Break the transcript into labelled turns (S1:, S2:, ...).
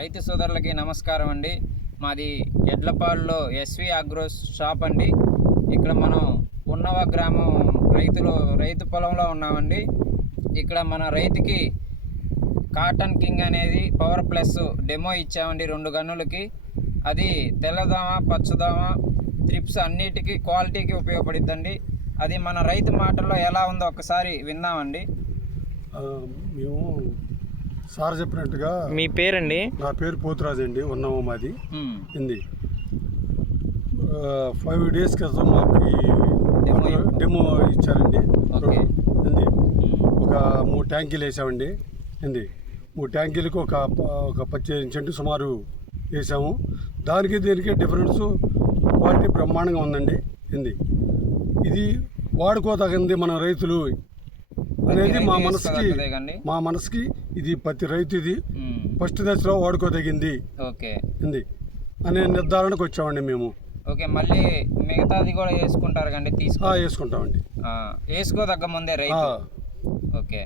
S1: రైతు సోదరులకి నమస్కారం అండి. మాది ఎడ్లపాల్లో ఎస్వి అగ్రో షాప్ అండి. ఇక్కడ మనం ఉన్నవ గ్రామం రైతులు రైతు పొలంలో ఉన్నామండి. ఇక్కడ మన రైతుకి కాటన్ కింగ్ అనేది పవర్ ప్లస్ డెమో ఇచ్చామండి రెండు గన్నులకి. అది తెల్లదోమ పచ్చదోమ త్రిప్స్ అన్నిటికీ క్వాలిటీకి ఉపయోగపడుద్దండి. అది మన రైతు మాటల్లో ఎలా ఉందో ఒకసారి విందామండి.
S2: మేము సార్ చెప్పినట్టుగా
S3: మీ పేరండి?
S2: నా పేరు పోతురాజు అండి ఉన్నాము మాది. హిందీ. ఫైవ్ డేస్ క్రితం మాకు ఈ
S1: డెమో
S2: ఇచ్చారండి.
S1: ఉమ్,
S2: ఒక మూడు ట్యాంకీలు వేసామండి హిందీ. మూడు ట్యాంకీలకు ఒక ప- ఒక పద్దెనిమిది సెంటు సుమారు వేసాము. దానికి దీనికి డిఫరెన్స్ క్వాలిటీ బ్రహ్మాండంగా ఉందండి హిందీ. ఇది వాడుకోదగింది మన రైతులు అనేది మా మనసుకి? మా మనసుకి ఇది ప్రతి రైతు ఇది ఫస్ట్ దశలో వాడుకోదగింది.
S1: ఓకే.
S2: ఉంది. అనే నిర్ధారణకు వచ్చామండి మేము.
S1: ఓకే మళ్ళీ మిగతాది కూడా వేసుకుంటారు కండి తీసుకో
S2: వేసుకుంటామండి.
S1: వేసుకోదగ్గ ముందే రైతు. ఓకే.